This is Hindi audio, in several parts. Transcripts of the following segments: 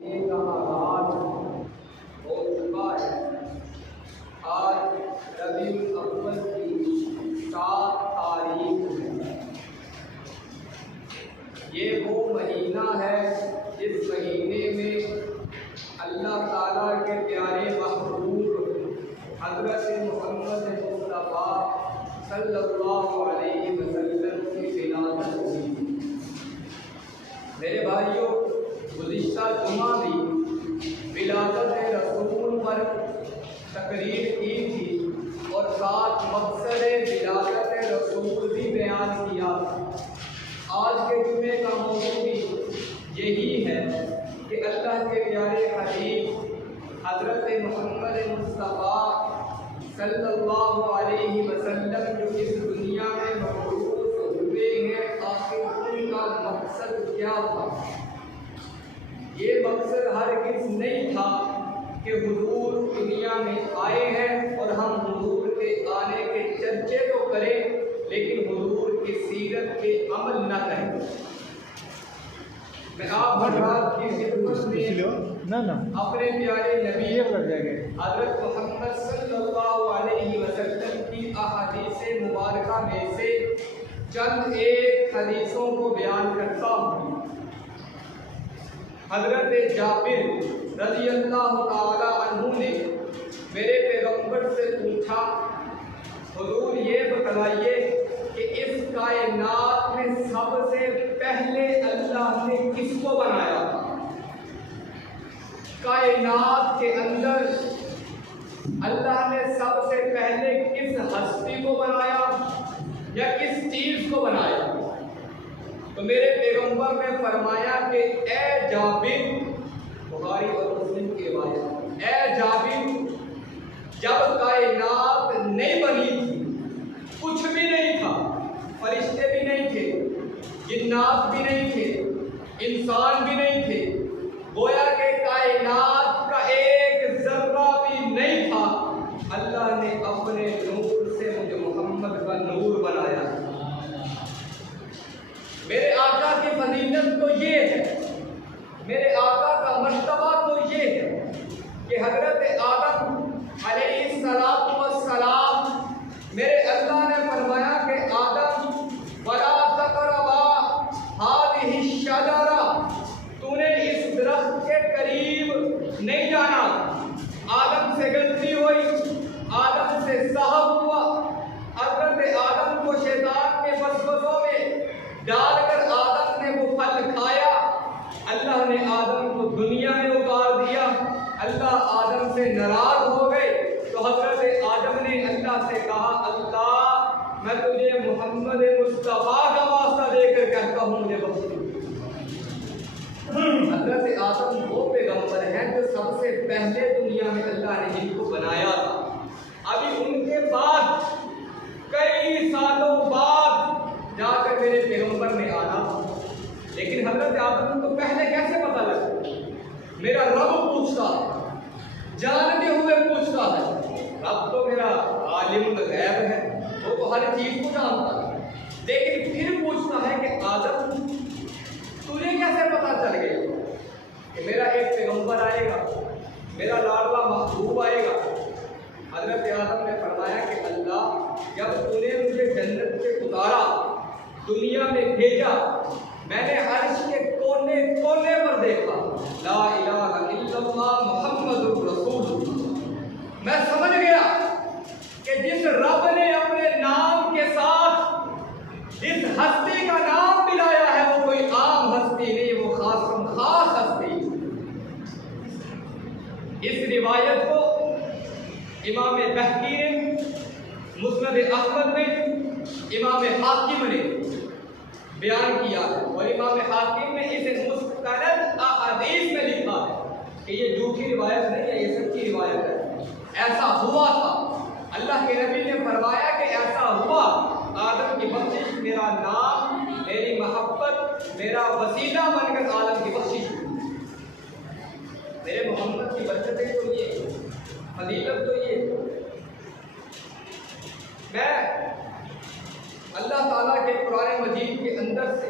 का आगाज हो चुका है। आज रबीउल अव्वल की 7 तारीख है। ये वो महीना है जिस महीने में अल्लाह ताला के प्यारे महबूब हज़रत मोहम्मद मुस्तफ़ा सल्लल्लाहु अलैहि वसल्लम की विलादत हुई। मेरे भाइयों, गुज़िश्ता जुमा भी विलादत रसूल पर तकरीर की थी और साथ मकसद विलादत रसूल भी बयान किया। आज के जुमे का मौजूद भी यही है कि अल्लाह के प्यारे हबीब हज़रत मोहम्मद मुस्तफ़ा सल्लल्लाहु अलैहि वसल्लम जो इस दुनिया में मबऊस हुए हैं, आखिर उनका मकसद क्या था। ये मकसद हरगिज़ नहीं था कि हुजूर दुनिया में आए हैं और हम हुजूर के आने के चर्चे तो करें लेकिन हुजूर की सीरत के अमल न करें। मैं आप हज़रात की खिदमत में अपने प्यारे नबी हज़रत मोहम्मद सल्लल्लाहु अलैहि वसल्लम की अहादीस मुबारका में से चंद एक हदीसों को बयान करता हूँ। हज़रत जाबिर रज़ियल्लाहु ताला अन्हु ने मेरे पैगंबर से पूछा, हुजूर ये बतलाइए कि इस कायनात में सबसे पहले अल्लाह ने किसको बनाया था। कायनात के अंदर अल्लाह ने सबसे पहले किस हस्ती को बनाया या किस चीज को बनाया। तो मेरे पैगंबर ने फरमाया कि ए जाबिर, बुखारी और मुस्लिम की रिवायत, ए जाबिर, जब कायनात नहीं बनी थी, कुछ भी नहीं था, फरिश्ते भी नहीं थे, जिन्नात भी नहीं थे, इंसान भी नहीं थे, गोया के कायनात का एक जर्रा भी नहीं था, अल्लाह ने अपने नूर से मुझे मोहम्मद का नूर बनाया। मेरे आका की फजीलत तो ये है, मेरे आका का मर्तबा तो ये है कि हजरत आदम अलैहिस्सलातु वस्सलाम, मेरे अल्लाह ने फरमाया कि आदम वला तक़रबा हाज़िहि शजरा, तूने इस दरख्त के करीब नहीं जाना। आदम से गलती हुई, आदम से सहव हुआ, हजरत आदम को शैतान के वसवसों में डालकर आदम ने वो फल खाया। अल्लाह ने आदम को दुनिया में उतार दिया। अल्लाह आदम से नाराज हो गए तो हजरत आदम ने अल्लाह से कहा, अल्लाह मैं तुझे मोहम्मद मुस्तफ़ा का वास्ता देकर कहता हूँ, मुझे बख्श दे। हजरत आदम वो पैगंबर हैं जो सबसे पहले दुनिया में अल्लाह ने जिनको बनाया था। अभी उनके बाद कई सालों बाद जाकर मेरे पैगंबर ने आना, लेकिन हजरत आदम को पहले कैसे पता लगा। मेरा रब पूछता है, जानते हुए पूछता है। रब तो मेरा आलिम गैब है, वो तो हर चीज को जानता है, लेकिन फिर पूछता है कि आदम तुझे कैसे पता चल गया कि मेरा एक पैगंबर आएगा, मेरा लाडला महबूब आएगा। हजरत आदम ने फरमाया कि अल्लाह, जब तूने मुझे जन्नत से उतारा, दुनिया में भेजा, मैंने अर्श के कोने कोने पर देखा, ला इलाहा इल्लल्लाह मुहम्मदुर रसूलुल्लाह। मैं समझ गया कि जिस रब ने अपने नाम के साथ जिस हस्ती का नाम मिलाया है वो कोई आम हस्ती नहीं, वो खास हस्ती। इस रिवायत को इमाम बहकी ने मुस्नद अहमद में इमाम हाकिम ने बयान किया है और इमाम हाकिम ने इसे मुस्तनद अहादीस में लिखा है कि ये झूठी रिवायत नहीं है, ये सच्ची रिवायत है। ऐसा हुआ था, अल्लाह के नबी ने फरमाया कि ऐसा हुआ। आदम की बख्शिश, मेरा नाम, मेरी मोहब्बत, मेरा वसीला बनकर आदम की बख्शिश हुई। मेरे मोहम्मद की बरकतें तो ये, फजीलत तो ये। मैं अल्लाह ताला के कुरान मजीद के अंदर से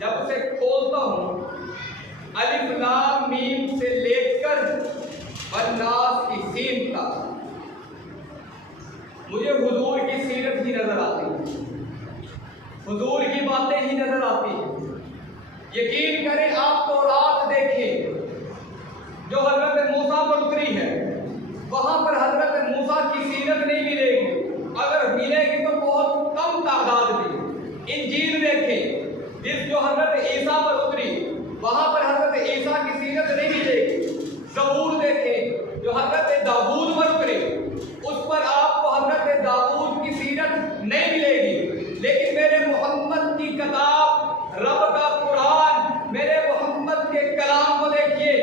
जब उसे खोलता हूँ, अलिफ लाम मीम से लेकर वन्नास की सीन तक मुझे हुजूर की सीरत ही नजर आती है, हुजूर की बातें ही नजर आती है। यकीन करें, आप तो रात देखें जो हजरत मूसा पर उतरी है, वहां पर हजरत मूसा की सीरत नहीं मिलेगी, अगर मिलेगी तो बहुत कम तादाद में। इंजील देखें जिस जो हजरत ईसा पर उतरी, वहां पर हजरत ईसा की सीरत नहीं मिलेगी। ज़बूर देखें जो हजरत दाऊद पर उतरी, उस पर आपको हजरत दाऊद की सीरत नहीं मिलेगी। लेकिन मेरे मोहम्मद की किताब, रब का कुरान, मेरे मोहम्मद के कलाम को देखिए,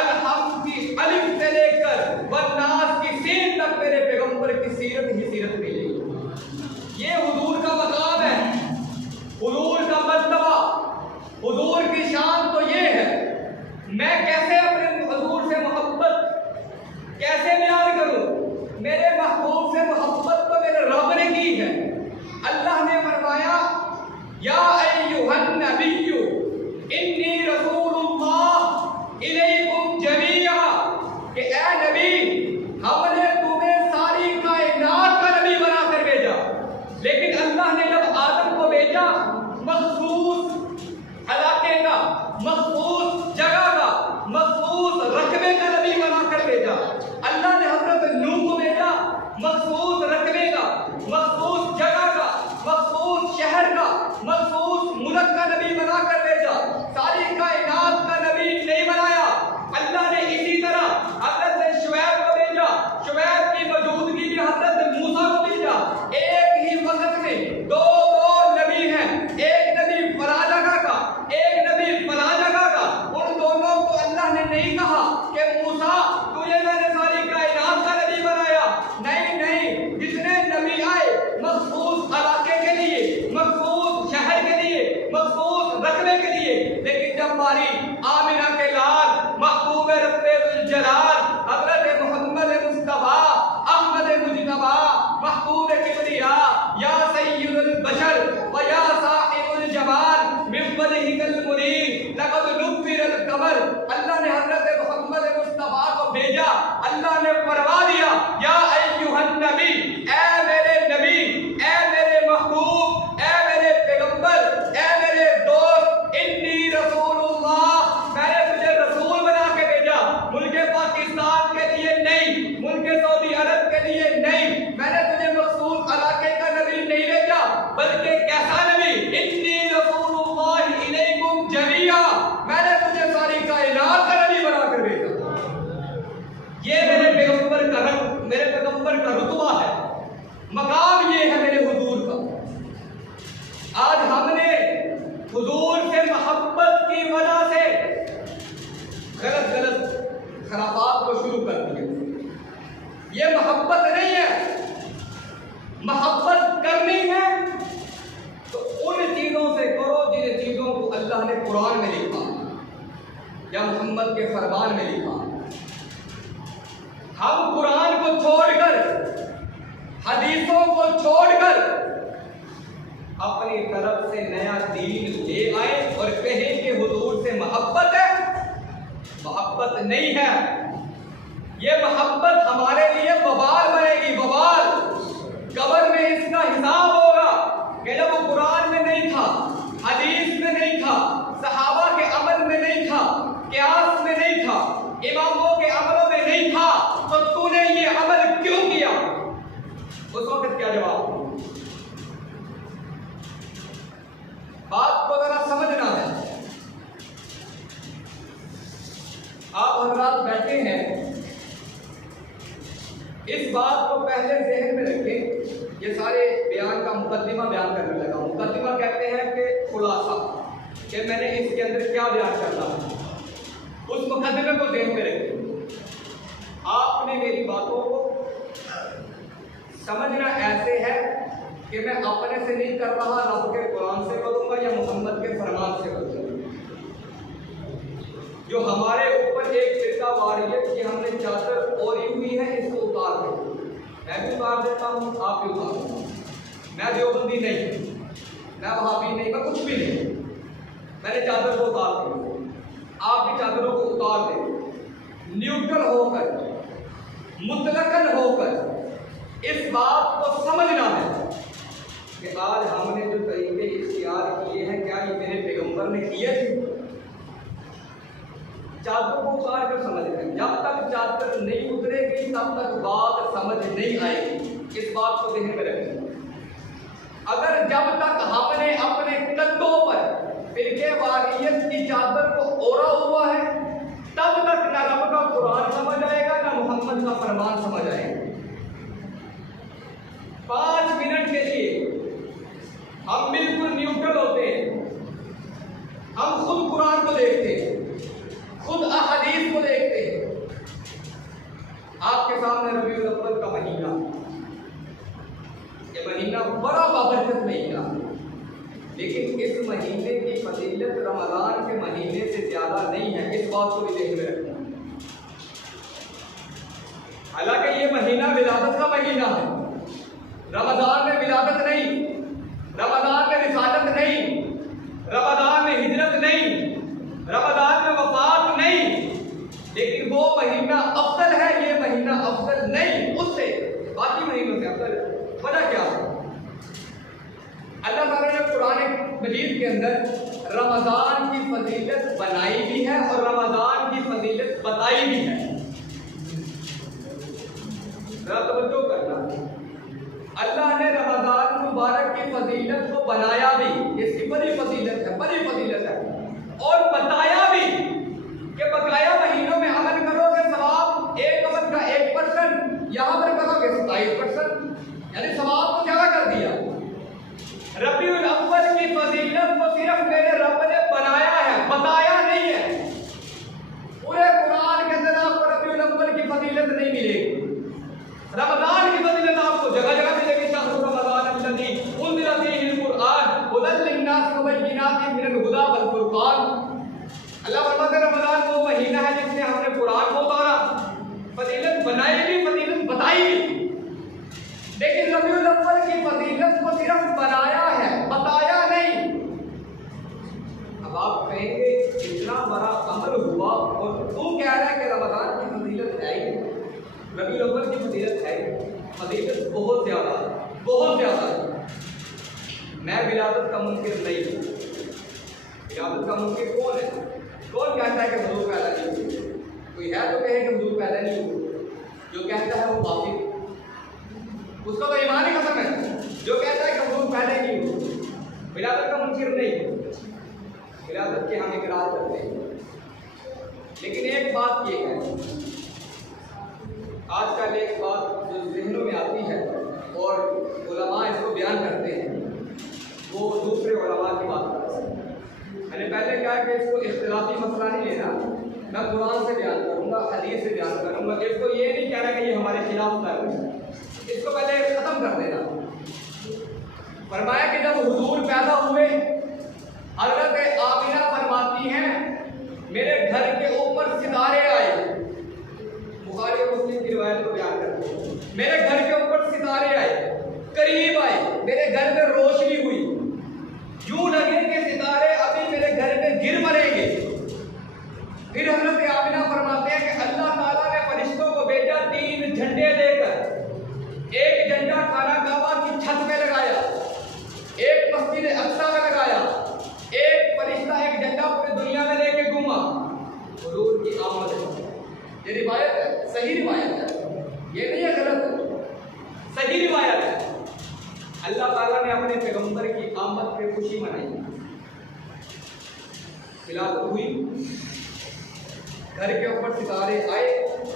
अलहम्द की अलिफ से लेकर वन्नास की सीन तक मेरे पैगंबर की सीरत ही सीरत मिलेगी। ये हुजूर का मकाम है, हुजूर का मर्तबा, हुजूर की शान तो ये है। मैं कैसे अपने हुजूर से मोहब्बत कैसे बयान करूं? मेरे महबूब से मोहब्बत तो मेरे रब ने की है। अल्लाह ने फरमाया, या अय्युहन नबिय्यु इन्नी रसूलुल्लाह इलैकुम जमीआ, कि ए नबी, हमने तुम्हें सारी कायनात का नबी बनाकर भेजा। लेकिन अल्लाह ने जब आदम को भेजा, मखसूस इलाके का, मखसूस जगह का, मखसूस रकबे का नबी बनाकर भेजा। अल्लाह ने हजरत नूह को भेजा, मखसूस रकबे का, मखसूस जगह का, मखसूस शहर का, मखसूस मुल्क का नबी बनाकर भेजा। सारी कायनात का नबी नहीं बनाया। अल्लाह ने इसी तरह हजरत शुएब को भेजा, शुएब की मौजूदगी में हजरत मूसा को भेजा। एक ही वक्त में दो नबी हैं, एक नबी फला जगह का, एक नबी फला जगह का। उन दोनों को अल्लाह ने नहीं कहा कि मूसा तुझे मैंने सारी कायनात का नबी बनाया। नहीं नहीं, जितने नबी आए मखसूस इलाके के लिए, मखसूस शहर के लिए, मखसूस रकबे के लिए। लेकिन जब बारी आमिना के लाल महबूब रब्बे दुल जलाल हजरत मोहम्मद मुस्तफा अहमद मुजतबा महबूब किबरिया या सय्यदुल बशर व या साहिबुल जमाल मिन वजहिकल मुनीर लक़द नुव्विरल कमर, अल्लाह ने हजरत मोहम्मद मुस्तफा को भेजा। अल्लाह ने फरमा दिया, या अय्युहन नबी, ए मेरे नबी, ए मेरे महबूब, ए मेरे पैगंबर, ए मेरे दोस्त, इन्नी रसूलुल्लाह, मैंने तुझे रसूल बना के भेजा। मुल्के पाकिस्तान के लिए नहीं, मुल्के सऊदी अरब के लिए नहीं, मैंने तुझे मखसूस इलाके का नबी नहीं भेजा, बल्कि कैसा नबी, इन्नी रसूलुल्लाह इलैकुम जमीआ, मैंने तुझे सारी कायनात का नबी बनाकर भेजा। ये मेरे पैगंबर का रब, मेरे पैगंबर का रुतबा है, मकाम ये है मेरे हुजूर का। आज हमने हुजूर से मोहब्बत की वजह से गलत गलत खराबात को शुरू कर दिया। ये मोहब्बत नहीं है। मोहब्बत करनी है तो उन चीजों से करो जिन चीजों को अल्लाह ने कुरान में लिखा या मोहम्मद के फरमान में लिखा। हम कुरान को छोड़कर, हदीसों को छोड़कर अपनी तरफ से नया दीन ले आए और कहें कि हुजूर से मोहब्बत है। मोहब्बत नहीं है। ये मोहब्बत हमारे लिए वबाल बनेगी, वबाल। कब्र में इसका हिसाब होगा कि जब वो कुरान में नहीं था, हदीस में नहीं था, सहाबा के अमल में नहीं था, क़ियास में नहीं था, इमामों के अमलों में नहीं था, तो तूने ये अमल क्यों किया? उस वक्त क्या जवाब? बात को जरा समझना है। आप हजरात बैठे हैं, इस बात को पहले ज़हन में रखें। ये सारे बयान का मुकद्दिमा बयान करने लगा। मुकद्दिमा कहते हैं कि खुलासा, कि मैंने इसके अंदर क्या बयान करना है, उस मुकद्दिमे को ज़हन में रखें। आपने मेरी बातों को समझना ऐसे है कि मैं अपने से नहीं कर रहा, रब के कुरान से करूँगा या मोहम्मद के फरमान से करूँगा। जो हमारे ऊपर एक फिरका वारियत की हमने चादर ओढ़ी हुई है, इसको उतार दो। मैं भी उतार देता हूँ, आप भी उतार दो। मैं देवबंदी नहीं, मैं वहाबी नहीं, मैं कुछ भी नहीं, मैंने चादर को उतार दी। आपकी चादरों को उतार दें, न्यूट्रल होकर, मुतलकन होकर इस बात को समझना है कि आज हमने जो तरीके इख्तियार किए हैं, क्या ये मेरे पैगंबर ने किए थे? चादरों को उतार कर समझ रहे हैं। जब तक चादर नहीं उतरेगी तब तक बात समझ नहीं आएगी। इस बात को ध्यान में रखें। अगर जब तक हमने अपने कंधों पर फिरके वारियत की चादर को ओढ़ा हुआ है, तब तक न रब का कुरान समझ आएगा, न मोहम्मद का फरमान समझ आएगा। 5 मिनट के लिए हम बिल्कुल न्यूट्रल होते हैं। हम खुद कुरान को देखते हैं, खुद अहदीस को देखते हैं। आपके सामने रबीउल अव्वल का महीना, ये महीना बड़ा बाबरकत महीना, लेकिन इस महीने की फजीलत रमजान के महीने से ज्यादा नहीं है। इस बात को भी ध्यान में रखना। हालांकि ये महीना विलादत का महीना है। रमजान में विलादत नहीं, रमजान में रिसालत नहीं, रमजान में हिजरत नहीं, रमजान में वफात नहीं, लेकिन वो महीना अफजल है, ये महीना अफजल नहीं उससे, बाकी महीनों से अफजल है। वजह क्या है? अल्लाह ताला ने कुरान मजीद के अंदर रमजान की फजीलत बनाई भी है और रमजान की फजीलत बताई भी है। जरा तवज्जो करना, अल्लाह ने रमजान मुबारक की फजीलत को बनाया भी, इसकी बड़ी फजीलत है, बड़ी फजीलत है, और बताया भी कि बकाया महीनों में अमल करोगे सवाब, एक अमल का 1%, यहाँ पर करोगे 27%, यानी सवाब को क्या कर दिया। रबीउल अव्वल की फजीलत को सिर्फ मेरे रब ने बनाया है, बताया नहीं है। पूरे कुरान के अंदर आपको रबीउल अव्वल की फजीलत नहीं मिलेगी। रमजान की फजीलत आपको जगह जगह मिलेगी। शहर रमजान अल्लज़ी उन्ज़िला फ़ीहिल कुरआन हुदल लिन्नास व बय्यिनातिन मिनल हुदा वल फुरक़ान। अल्लाह फरमाते हैं रमजान वो महीना है जिसमें हमने कुरान को उतारा, फजीलत बनाई भी, फजीलत बताई भी। लेकिन रबीउल अव्वल की फजीलत को सिर्फ बनाया है, बताया नहीं। अब आप कहेंगे इतना बड़ा अमल हुआ और तू कह रहा है कि रमजान की फजीलत है ही, रबीउल अव्वल की फजीलत है, फजीलत बहुत ज्यादा, बहुत ज्यादा। मैं विलादत का मुनकिर नहीं हूँ। विलादत का मुनकिर कौन है? कौन कहता है कि हुजूर पैदा नहीं हुए? कोई है तो कहे कि हुजूर पैदा नहीं हुए। जो कहता है वो काफिर, उसका तो ईमान ही खत्म है। जो कहता है कि हुजूर पैदा नहीं हुए, विलादत का मुनकिर नहीं, विलादत के हम इकरार करते हैं। लेकिन एक बात ये है, आजकल एक बात जो ज़हनों में आती है और उलमा इसको बयान करते हैं, वो दूसरे उलमा की बात करते हैं। मैंने पहले कहा कि इसको इख्तिलाफी मसला नहीं लेना, मैं कुरान से बयान करूँगा, हदीस से बयान करूँगा। इसको ये नहीं कहना कि ये हमारे खिलाफ है, इसको पहले खत्म कर देना। फरमाया कि जब हुजूर पैदा हुए, हज़रत आमिना फरमाती हैं मेरे घर के ऊपर सितारे आए। बुखारी और मुस्लिम की रिवायत को बयान करते हैं, मेरे घर के ऊपर सितारे आए, करीब आए, मेरे घर में रोशनी हुई, यूं लगे कि सितारे अभी मेरे घर में गिर मरेंगे। फिर हज़रत आमिना फरमाते हैं कि अल्लाह ताला ने फरिश्तों को भेजा 3 झंडे लेकर। एक झंडा खाना काबा की छत में लगाया, एक मस्जिद अक्सा में लगाया, एक फरिश्ता एक झंडा पूरी दुनिया में लेके घूमा। हुजूर की आमद है, ये रिवायत है, सही रिवायत है, ये नहीं है गलत, सही रिवायत है। अल्लाह ताला ने अपने पैगंबर की आमद पे खुशी मनाई। खिलाफत हुई, घर के ऊपर सितारे आए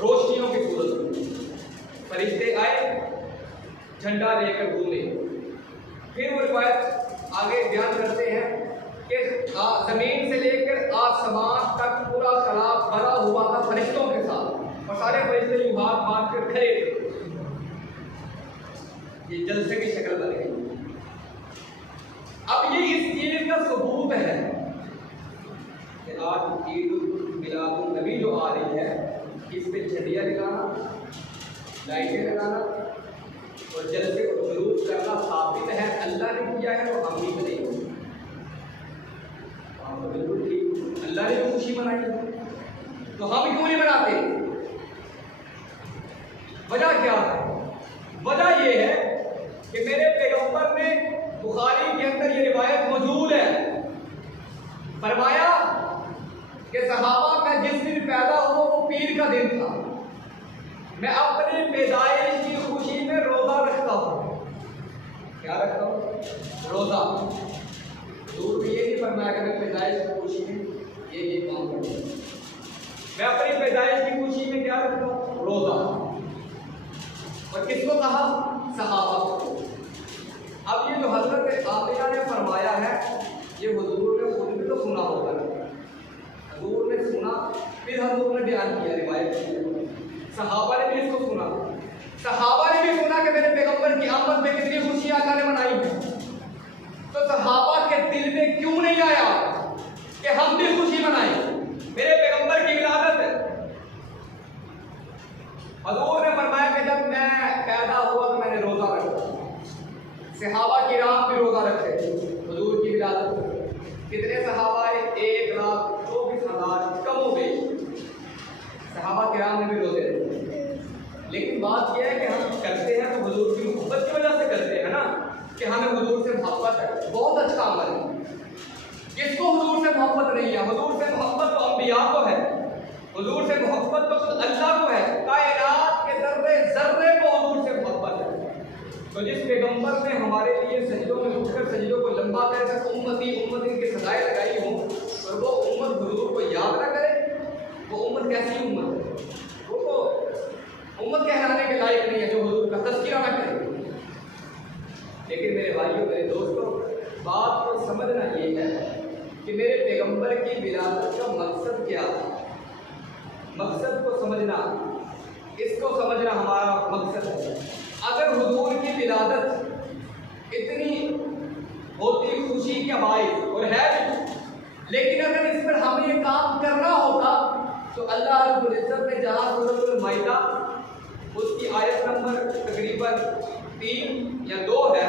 रोशनियों की सूरत में, फरिश्ते आए झंडा लेकर घूमे। फिर वो रिवायत आगे बयान करते हैं कि जमीन से लेकर आसमान तक पूरा खराब भरा हुआ था फरिश्तों के साथ, और सारे फरिश्ते यूं हाथ बांध कर खड़े थे। ये जलसे की शक्ल बन गई। अब ये इस चीज का सबूत है कि आज ईद मिलादुन नबी जो आ रही है, इस पे झंडियाँ लगाना, लाइटें लगाना और जलसे को जुलूस करना साबित है अल्लाह ने किया है, और हम भी करेंगे। बिल्कुल ठीक। अल्लाह ने भी खुशी मनाई, तो हम क्यों नहीं मनाते? वजह क्या है? वजह ये है कि मेरे पैगंबर ने, बुखारी के अंदर ये रिवायत मौजूद है, फरमाया कि सहाबा मैं जिस दिन पैदा हुआ वो पीर का दिन था, मैं अपनी पैदाइश की खुशी में रोजा रखता हूँ। क्या रखता हूँ? रोजा। दूर भी ये नहीं फरमाया कि मैं पैदाइश की खुशी में ये काम करता हूँ, मैं अपनी पैदाइश की खुशी में क्या रखता हूँ? रोजा। और किसको कहा? सहाबा को। अब ये जो हजरत आमिना ने फरमाया है, ये हुजूर ने खुद भी तो सुना होगा, हुजूर ने सुना, फिर हुजूर ने बयान किया, रिवायत की, सहाबा ने भी इसको सुना, सहाबा ने भी सुना कि मेरे पैगंबर की आमद में कितनी खुशी अल्लाह ने मनाई है। तो सहाबा के दिल में क्यों नहीं आया कि हम भी खुशी मनाएं, मेरे पैगंबर की विलादत है। हुजूर ने फरमाया कि जब मैं पैदा हुआ तो मैंने रोजा रखा, सहाबा किराम भी रोजा रखे हुजूर की विलादत पर। कितने सहाबा? 1,24,000 कम हो गए सहाबा किराम ने भी रोजे रखे। लेकिन बात यह है कि हम करते हैं तो हुजूर की मोहब्बत की वजह से करते हैं ना, कि हमें हुजूर से मोहब्बत है, बहुत अच्छा अमल है। किसको हुजूर से मोहब्बत नहीं है? हुजूर से मोहब्बत तो अंबिया को है, हुजूर से मोहब्बत तो खुद अल्लाह को है, कायनात के जर्रे जर्रे को हुजूर से मोहब्बत है। तो जिस पैगंबर ने हमारे लिए सजदों में उठकर सजदों को लंबा कर उम्मती उम्मती की सजाएं लगाई हों, और वो उम्मत हुजूर को याद ना करे, वो उम्मत कैसी उम्मत है? वो तो उम्मत कहलाने के लायक नहीं है जो हुजूर का तज़किरा ना करे। लेकिन मेरे भाइयों, मेरे दोस्तों, बात को समझना ये है कि मेरे पैगंबर की विलादत का मकसद क्या है। मकसद को समझना, इसको समझना हमारा मकसद है। अगर हुजूर की विलादत इतनी होती खुशी के बाइस, और है भी, लेकिन अगर इस पर हमें ये काम करना होता तो अल्लाह रब्बुल इज्जत ने जहाँ सूरह माइदा उसकी आयत नंबर तकरीबन 3 या 2 है,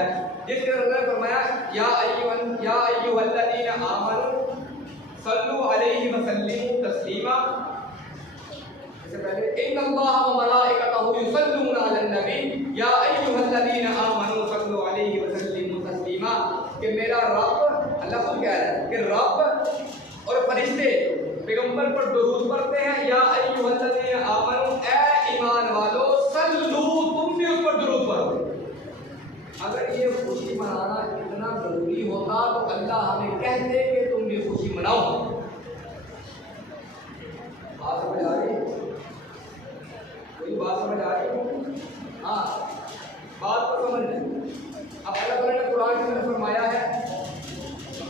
जिसके अंदर फरमाया या अय्युहल्लज़ीना आमनू सल्लू अलैहि व सल्लिमू तस्लीमा। इससे पहले इन्नल्लाह व मलाइकतहु युसल्लूना अलन नबी या अय्युहल्लज़ीना आमनू सल्लू अलैहि व सल्लिमू तस्लीमा। कि मेरा रब, अल्लाह खुद कह रहा है कि रब और फरिश्ते पैगंबर पर दुरूद पढ़ते हैं, या अय्युहल्लज़ीना आमनू, ए ईमान वालो, सल्लू, तुम भी उस पर दुरूद पढ़ो। अगर ये खुशी मनाना इतना जरूरी होता तो अल्लाह हमें कहते कि तुम भी खुशी मनाओ। बात समझ आ रही? कोई बात समझ आ रही? हाँ, बात को समझ लें। अब अल्लाह ताला ने कुरान में फरमाया है,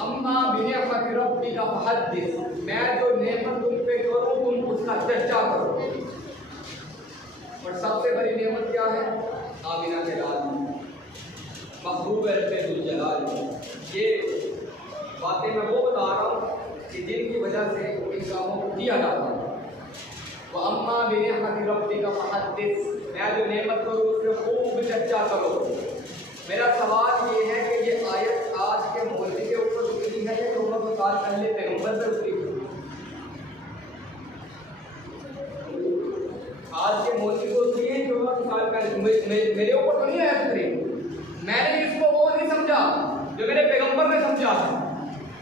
अम्मा बिनिअमति रब्बिका फहद्दिस, मैं जो नेमत तुम पे करूं तुम उसका चर्चा करो। और सबसे बड़ी नेमत क्या है? आमिना के लाल, महबूब रब्बुल। ये बातें मैं वो बता रहा हूँ कि जिनकी वजह से इन कामों को किया जाता है। वो अम्मा बिनिअमति रब्बिका फहद्दिस, मैं जो नेमत करूँ उससे खूब चर्चा करो। मेरा सवाल ये है कि ये आयत आज के मौलवी के ऊपर उतरी है या 1400 साल पहले पैगंबर पर उतरी? आज के मौलवी को उतरी है 1400 साल पहले, मेरे ऊपर तो नहीं आया उतरी। मैंने इसको वो नहीं समझा जो मेरे पैगंबर ने समझा है।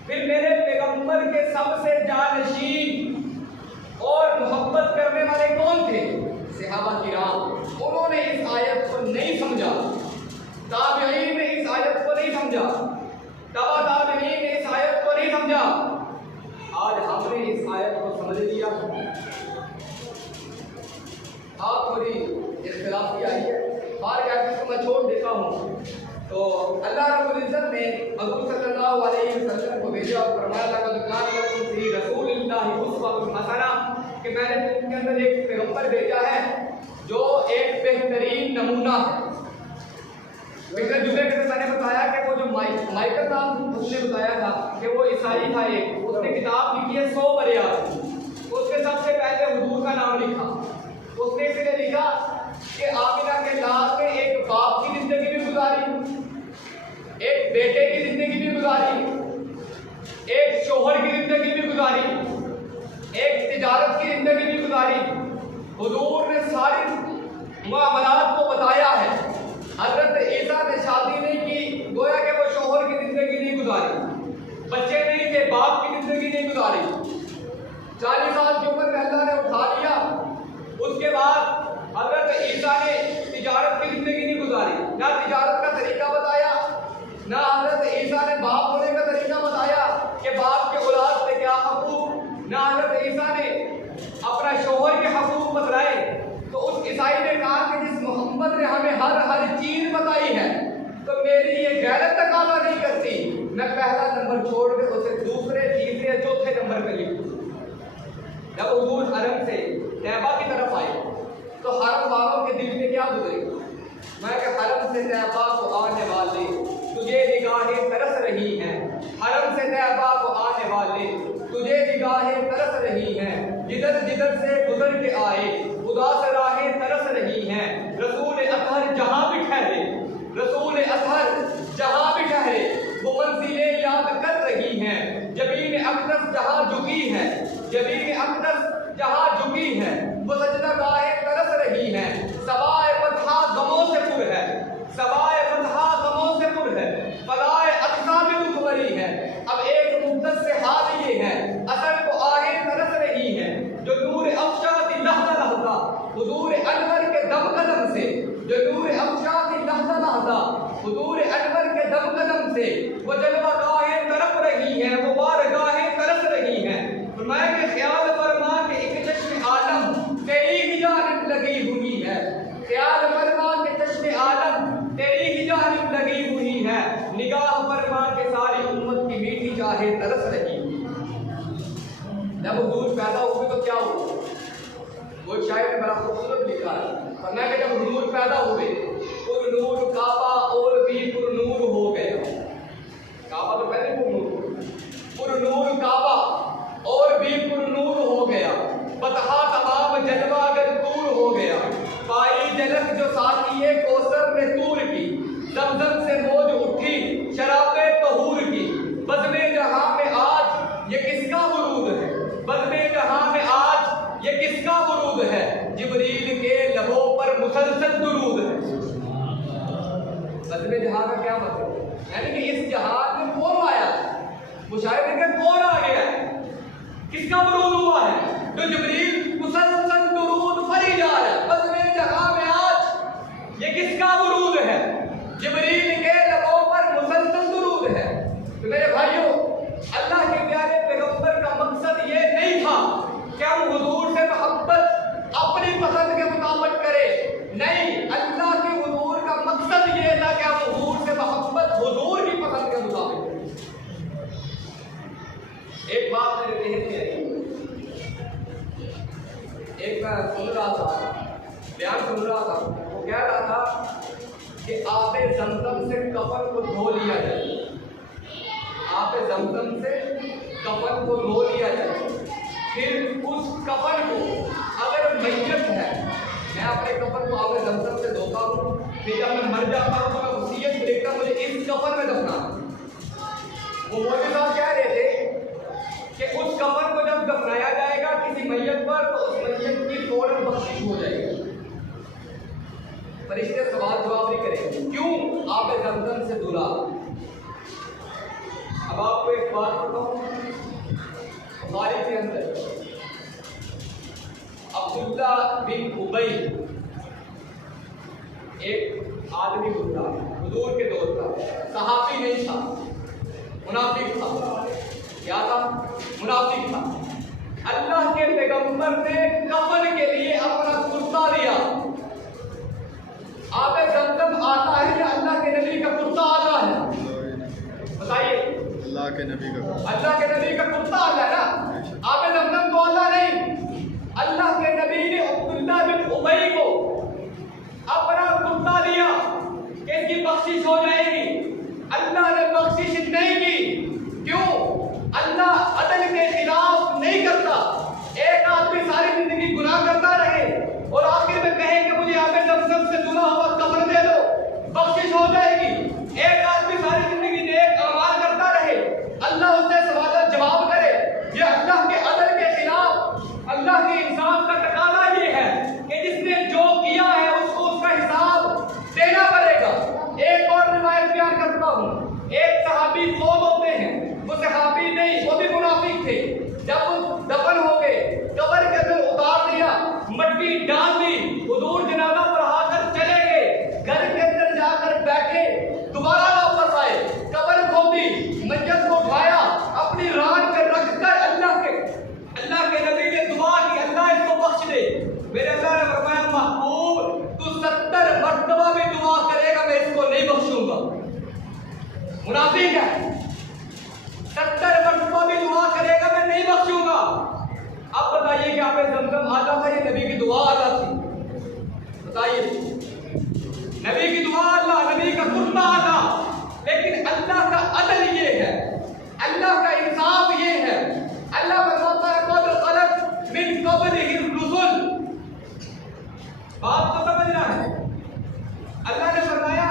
फिर मेरे पैगंबर के सबसे जानशीन और मोहब्बत करने वाले कौन थे? सहाबा किराम। उन्होंने इस आयत को नहीं समझा, ताबईन ने इस आयत को नहीं समझा, तबा ताबईन ने इस आयत को नहीं समझा। आज हमने इस आयत को समझ लिया। आप थोड़ी इख्तिलाफी आई है, बार आयत को मैं छोड़ देता हूँ। तो अल्लाह रब्बुल इज्जत ने हज़रत सल्लल्लाहु अलैहि वसल्लम को भेजा और फरमाया, लक़द कान लकुम फ़ी रसूलिल्लाहि उस्वतुन हसना, कि मैंने तुमके अंदर एक पैगंबर भेजा है जो एक बेहतरीन नमूना है। पिछले जुमले में मैंने बताया कि वो जो माइकल नाम उसने बताया था कि वो ईसाई था, एक उसने किताब लिखी है 100 बरियात। उसने सबसे पहले हुजूर का नाम लिखा। उसने इसलिए लिखा कि आमिना के लाल में एक बाप की जिंदगी भी गुजारी, एक बेटे की जिंदगी भी गुजारी, एक शोहर की जिंदगी भी गुजारी, एक तिजारत की जिंदगी भी गुजारी। हुजूर ने सारी मामलात को बताया है। हजरत ईसा ने शादी नहीं की, गोया कि वो शोहर की जिंदगी नहीं गुजारी, बच्चे नहीं थे, बाप की जिंदगी नहीं गुजारी। 40 साल की उम्र में अल्लाह ने उठा लिया। उसके बाद हजरत ईसा ने तिजारत की जिंदगी नहीं गुजारी, ना तिजारत का तरीका बताया, ना हजरत ईसा ने बाप होने का तरीका बताया कि बाप के औलाद से क्या हकूक, ना हजरत ईसा ने अपना शोहर के हकूक बतलाए। तो उस ईसाई ने कहा कि जिस मोहम्मद ने हमें हर चीज बताई है तो मेरी ये गैरत तकाजा नहीं करती मैं पहला नंबर छोड़ के उसे दूसरे, तीसरे, चौथे नंबर पे लिखूं। जब हुजूर हरम से तैबा की तरफ आए तो हरम वालों के दिल में क्या गुजरे? मैं कि हरम से तैबा को आने वाले तुझे निगाहें तरस रही हैं, हरम से तैबा को आने वाले तुझे निगाहें तरस रही हैं, जिधर जिधर से गुजर के आए खुदा से राहें तरस रही हैं। रसूल अतहर जहां भी ठहरे, रसूल अतहर जहां भी ठहरे वो मंजिलें याद कर रही हैं। जबीन अक़दस जहां झुकी है, जबीन अक़दस जहां झुकी है वो सजदा गाहें तरस रही हैं। सवाए बतहा गमों से पुर है, सवाए बतहा गमों से पुर है, फलाए अक़सा में दुख भरी है। अब एक मुद्दत से हाल ये है असर को आहें तरस रही हैं। जो नूर अफ़शा थी लहज़ा लहज़ा हुजूर अनवर के दम कदम से, जो नूर अफ़शा थी लहज़ा लहज़ा हुजूर अनवर के दम कदम से वो जलवा गाहें तरफ रही हैं, वो बारगाहें तरस रही हैं। फरमाया कि ख्याल फरमा के एक चश्मे आलम तेरी ही जानिब लगी हुई है, ख्याल फरमा के चश्मे आलम तेरी ही जानिब लगी हुई है। निगाह फरमा के सारी उम्मत की मीठी चाहे तरस रही। जब हुजूर पैदा हुए तो क्या हुआ? वो शायर ने बड़ा खूबसूरत लिखा है। फरमाया कि जब हुजूर पैदा हुए पुरनूर काबा और भी पुरनूर हो गया। काबा तो पहले पुरनूर काबा और भी पुरनूर हो गया। बतहा तमाम जलवा अगर दूर हो गया, पाई झलक जो साथी कौसर ने तूर की, जमजम से मौज उठी शराबे तहूर की। बज़्मे जहां में आज ये किसका वरूद है, बज़्मे जहां में आज ये किसका वरूद है। जिब्रील के लबों पर मुसलसल दुरूद है। बज़्मे जहां का क्या मतलब? यानी कि इस जहां में कौन आया? मुशाहिद के कौन आ गया है? किसका वरूद हुआ है? जो जिब्रील मुसलसल दुरूद पढ़ी जा रहा है। बज़्मे जहां में आज ये किसका वरूद है? जिब्रील के लबों पर मुसलसल दुरूद है। तो मेरे भाइयों, अल्लाह के प्यारे पैगंबर का मकसद ये नहीं था कि हम हुजूर से मोहब्बत अपनी पसंद के मुताबिक करें। नहीं, अल्लाह के हुजूर का मकसद ये था कि हम हुजूर से मोहब्बत हुजूर की पसंद के मुताबिक करें। एक बात मेरे जहन में आई, एक मैं सुन रहा था, बयान सुन रहा था, वो कह रहा था कि आबे ज़मज़म से कफन को धो लिया जाए, आबे ज़मज़म से कफन को धो लिया जाए, फिर उस कफन को अगर मैयत है, मैं अपने कफन को आबे ज़मज़म से धोता हूँ, फिर जब मैं मर जाता हूँ तो मैं वसीयत लिखता मुझे इस कफन में दफना। वो मौलवी साहब कह रहे थे कि उस कफन को जब दफनाया जाएगा किसी मैयत पर तो उस मैयत की फौरन बख्शिश हो जाएगी। फरिश्ते सवाल जवाब नहीं करेंगे, क्यों आबे ज़मज़म से धुला। अब आपको एक बात बताऊं, बुखारी के अंदर अब्दुल्ला बिन उबई एक आदमी गुजरा, हुजूर के दौर का, सहाबी नहीं था, मुनाफिक था। क्या था? मुनाफिक था। अल्लाह के पैगंबर ने कफन के लिए अपना कुर्ता दिया। आबे ज़मज़म आता है या अल्लाह के नबी का कुर्ता आता है? बताइए। अल्लाह के नबी का कुर्ता आता है ना। आबे ज़मज़म तो आता नहीं। अल्लाह के नबी ने अब्दुल्ला बिन उबई को अपना कुर्ता दिया कि इसकी बख्शिश हो जाएगी। अल्लाह ने बख्शिश नहीं की। क्यों? अल्लाह अदल के खिलाफ नहीं करता। एक आदमी सारी जिंदगी गुनाह करता रहे और आखिर में कहे कि मुझे आबे ज़मज़म से धुला हुआ कफन दे दो, बख्शिश हो जाएगी। एक आदमी सारी जिंदगी नेक अमाल करता रहे, अल्लाह उससे सवाल जवाब करे, ये अल्लाह के अदल के खिलाफ पगड़ी डाल दी, हुजूर जनाजा पढ़ाकर चले गए, घर के अंदर जाकर बैठे, दोबारा वापस आए, कब्र खोदी, मैयत को उठाया, अपनी रान पे रखकर अल्लाह के नबी ने दुआ की, अल्लाह इसको बख्श दे। मेरे अल्लाह ने फरमाया महबूब तू 70 मर्तबा भी दुआ करेगा मैं इसको नहीं बख्शूंगा। मुनाफिक है, 70 मर्तबा भी दुआ करेगा मैं नहीं बख्शूंगा। अब बताइए कि आप जमजम आला था, ये नबी की दुआ आला थी? बताइए, नबी की दुआ आला, नबी का कुर्ता आला। लेकिन अल्लाह का अदल ये है, अल्लाह का इंसाफ ये है, अल्लाह फरमाता है क़द ख़लत मिन क़ब्लिहि रुसुल। बात तो समझना है। अल्लाह ने फरमाया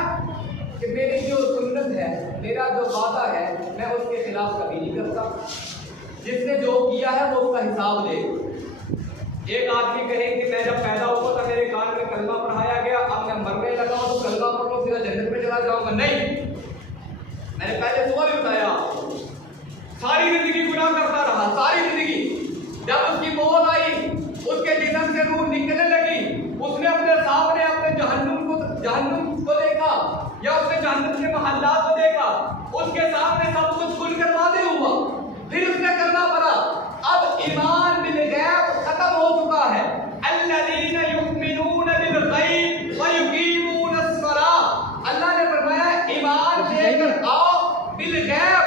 कि मेरी जो सुन्नत है, मेरा जो वादा है, मैं उसके खिलाफ कभी नहीं करता। जिसने जो किया है वो उसका हिसाब ले। एक आदमी कहे कि मैं जब पैदा हुआ था मेरे कान में कलमा पढ़ाया गया, अब मैं मरने लगा हूं तो कलमा पढ़ लो सीधा जन्नत में चला जाऊंगा। नहीं, मैंने पहले सुबह भी बताया, सारी जिंदगी गुनाह करता रहा, सारी जिंदगी। जब उसकी मौत आई, उसके जिस्म से रूह निकलने लगी, उसने अपने सामने अपने जहन्नुम को देखा या उसने जहन्नुम के महल्लात को देखा, उसके सामने सब कुछ खुलकर वादे हुआ। फिर उसने करना पड़ा। अब ईमान बिल गैब खत्म हो चुका है। अल्लज़ीना युमिनूना बिल गैब व युकीमूनस सलाह। अल्लाह ने फरमाया ईमान लेकर आओ बिल गैब,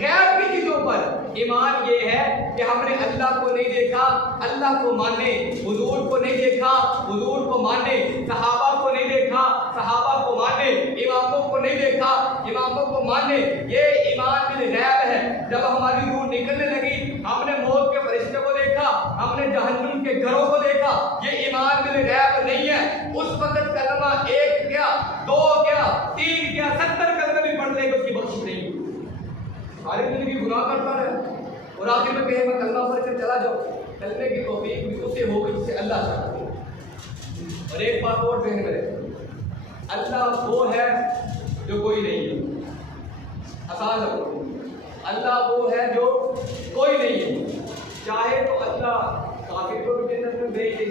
गैब की चीजों पर। ईमान ये है कि हमने अल्लाह को नहीं देखा, अल्लाह को माने, हुजूर को नहीं देखा, हुजूर को माने, सहाबा को नहीं देखा, सहाबा को माने, इमामों को नहीं देखा, इमामों को माने। ये ईमान बिल गैब है। जब हमारी रूह निकलने लगी, हमने मौत के फरिश्ते को देखा, हमने जहन्नुम के घरों को देखा। ये ईमान बिल गैब नहीं है। उस वक्त कलमा 1 गया, 2 गया, 3 गया, 70 कलमे भी पढ़ लेगा, उसकी बख्शिश नहीं। सारी जिंदगी गुनाह करता रहे और आखिर में कहे मैं कलमा पढ़कर चला जाऊं, चलने की तौफीक भी उसे होगी जिससे अल्लाह चाहता है। और एक बात और ध्यान में रखें, अल्लाह वो है जो कोई नहीं है। आसान रखो, अल्लाह वो है जो कोई नहीं है। चाहे तो अल्लाह काफिर को भी जन्नत में भेज दे,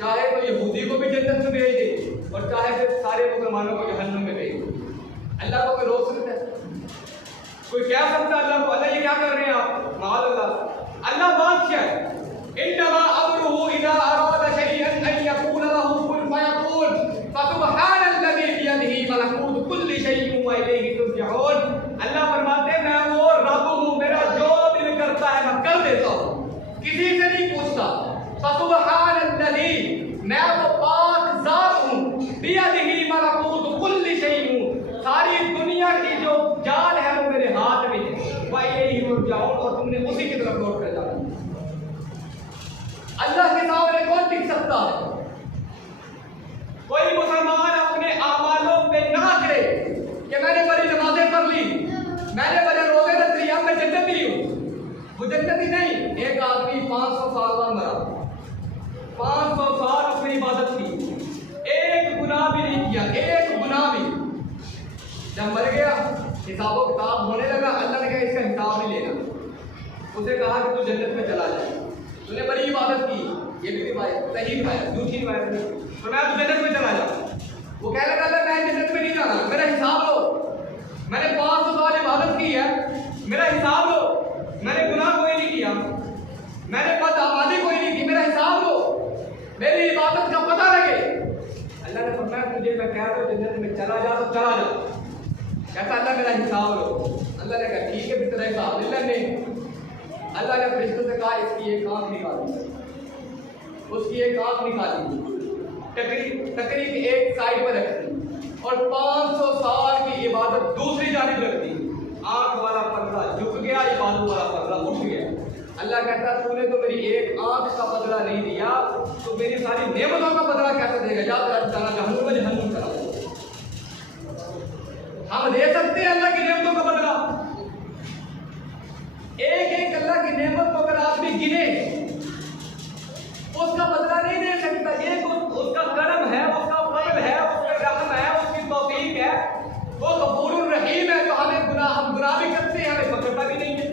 चाहे तो यहूदी को भी जन्नत में भेज दे, और चाहे फिर सारे मुसलमानों को जहन्नुम में भेज दे। अल्लाह को कोई रोक सकता है? कोई क्या सकता है अल्लाह को? अल्लाह ये क्या कर रहे हैं आप? माल अल्लाह, अल्लाह बादशाह है। इन्नमा अमरुहु इज़ा अरादा शैअन अन यक़ूल लहु कुन फयकून। फसुब्हानल्लज़ी बियदिही मलकूतु कुल्लि शैइन व इलैहि तुरजऊन। अल्लाह फरमाते हैं मैं वो रब हूं, मेरा जो दिल करता है मैं कर देता हूं, किसी से नहीं पूछता। फसुब्हानल्लज़ी, मैं वो पाक ज़ात हूं, बियदिही मलकूतु कुल्लि शैइन, सारी दुनिया की जो जान है वो मेरे हाथ में है। वह यही तुरजऊन, और तुमने उसी की तरफ लौट कर जाना। अल्लाह के सामने कौन टिक सकता है? कोई मुसलमान अपने आमालों पे ना करे कि मैंने बड़ी नमाजें पढ़ ली, मैंने बड़े रोजे रख लिए, अब मैं जन्नती हूं। वो जन्नती नहीं। एक आदमी 500 साल बाद मरा, 500 साल उसने इबादत की, एक गुनाह भी नहीं किया, एक गुनाह भी। जब मर गया, हिसाबो किताब होने लगा, अल्लाह ने कहा इसका हिसाब नहीं लेना। उसे कहा कि तू जन्नत में चला जाए, तूने बड़ी इबादत की, ये भी सही है, झूठी बात नहीं, तो मैं तू जन्नत में चला जा। वो कहने लगा अल्लाह मैं जन्नत में नहीं जाना, मेरा हिसाब लो, मैंने 500 साल इबादत की है, मेरा हिसाब लो, मैंने गुनाह कोई नहीं किया, मैंने बदअमाली कोई नहीं की, मेरा हिसाब लो, मेरी इबादत का पता लगे। अल्लाह ने फरमाया तुझे मैं कह रहा हूं जन्नत में चला जा तो चला जा। कहता अल्लाह मेरा हिसाब लो। अल्लाह ने कहा ठीक है, फिर तेरा हिसाब ले लेंगे। अल्लाह ने फरिश्तों से कहा इसकी एक आंख निकाली, उसकी एक आंख निकाली, तकरीब एक साइड पर रख दी, और 500 साल की इबादत दूसरी जानिब रख दी। आंख वाला पर्दा झुक गया, इबादत वाला पर्दा उठ गया। अल्लाह कहता तूने तो मेरी एक आंख का बदला नहीं दिया, तो मेरी सारी नेमतों का बदला कैसे देगा? जा तेरा जाना जहन्नुम में, जहन्नुम करा। हम दे सकते हैं अल्लाह की नेमतों का बदला? एक एक अल्लाह की नेमत को अगर आदमी गिने उसका बदला नहीं दे सकता। एक उसका करम है, उसका फजल है, उसका रहम है, उसकी तौफीक है, वो गफूरुर रहीम है। तो हम गुनाह भी करते हैं, हमें पकड़ता भी नहीं है।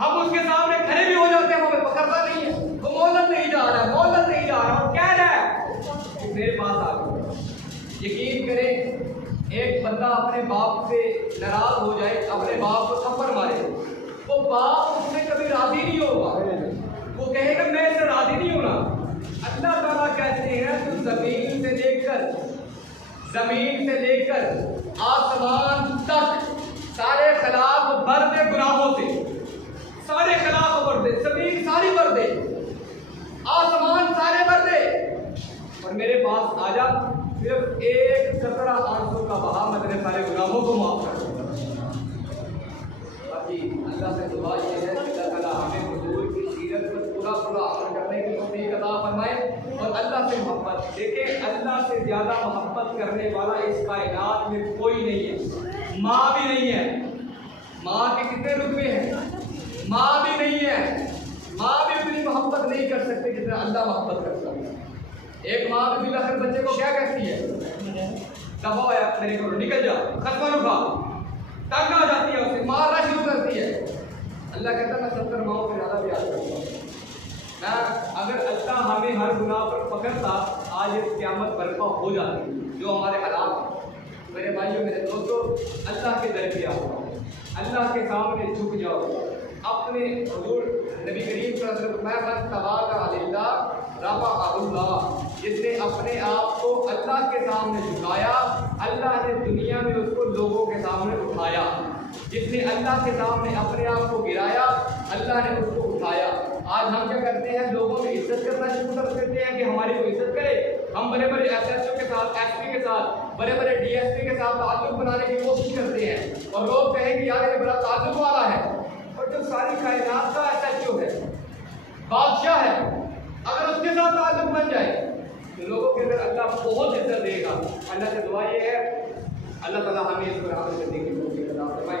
हम उसके सामने खड़े भी हो जाते हैं, हमें पकड़ता नहीं है। वो मोहलत नहीं जा रहा है, मोहलत नहीं यकीन करें, एक बंदा अपने बाप से नाराज हो जाए, अपने बाप को थप्पड़ मारे, वो बाप उससे कभी राजी नहीं होगा, वो कहेगा मैं इससे राजी नहीं होना। अल्लाह ताला कहते हैं तो जमीन से लेकर आसमान तक सारे खिलाफ भर दे गुनाहों से, सारे खिलाफ भर दे, जमीन सारी भर दे, आसमान सारे भर दे, और मेरे पास आ जा, सिर्फ एक कतरा आंसू का बहा, मैं तेरे सारे गुनाहों को माफ कर दूंगा। बाकी अल्लाह से दुआ ये है कि अल्लाह ताला हमें हुजूर की सीरत पर पूरा अमल करने की तौफीक अता फरमाए और अल्लाह से मोहब्बत। देखें, अल्लाह से ज़्यादा मोहब्बत करने वाला इस कायनात में कोई नहीं है। माँ भी नहीं है, माँ के कितने रुतबे हैं, माँ भी नहीं है, माँ भी उतनी मोहब्बत नहीं कर सकती जितना अल्लाह मोहब्बत करता है। एक माँ भी बिलाखिर बच्चे को क्या कहती है, दफा आया मेरे को, निकल जा, खत्म उठा, तंग आ जाती है, उसे मारना शुरू करती है। अल्लाह कहता है मैं 70 माओं से ज़्यादा प्यार करता हूँ ना। अगर अल्लाह हमें हर गुनाह पर पकड़ता, आज इस क़यामत बर्पा हो जाती। जो हमारे हालात, मेरे भाइयों मेरे दोस्तों, अल्लाह के दर पे आओ, अल्लाह के सामने झुक जाओ, अपने हुजूर नबी करीम सल्लल्लाहु अलैहि वसल्लम जिसने अपने आप को अल्लाह के सामने झुकाया, अल्लाह ने दुनिया में उसको लोगों के सामने उठाया। जिसने अल्लाह के सामने अपने आप को गिराया, अल्लाह ने उसको उठाया। आज हम क्या करते हैं, लोगों में इज्जत करना शुरू कर देते हैं कि हमारी कोई इज्जत करे। हम बड़े बड़े SHO के साथ, SP के साथ, बड़े बड़े DSP के साथ ताल्लुक बनाने की कोशिश करते हैं और लोग कहेंगे यार ये बड़ा ताल्लुक वाला है, और जो सारी कायनात का SHO है, बादशाह है, अगर उसके साथ ताल्लुक बन जाए तो लोगों के अंदर अल्लाह बहुत इज्जत देगा। अल्लाह से दुआ ये है, अल्लाह ताला हमें इस पर अमल करने की तौफीक अता फरमाए।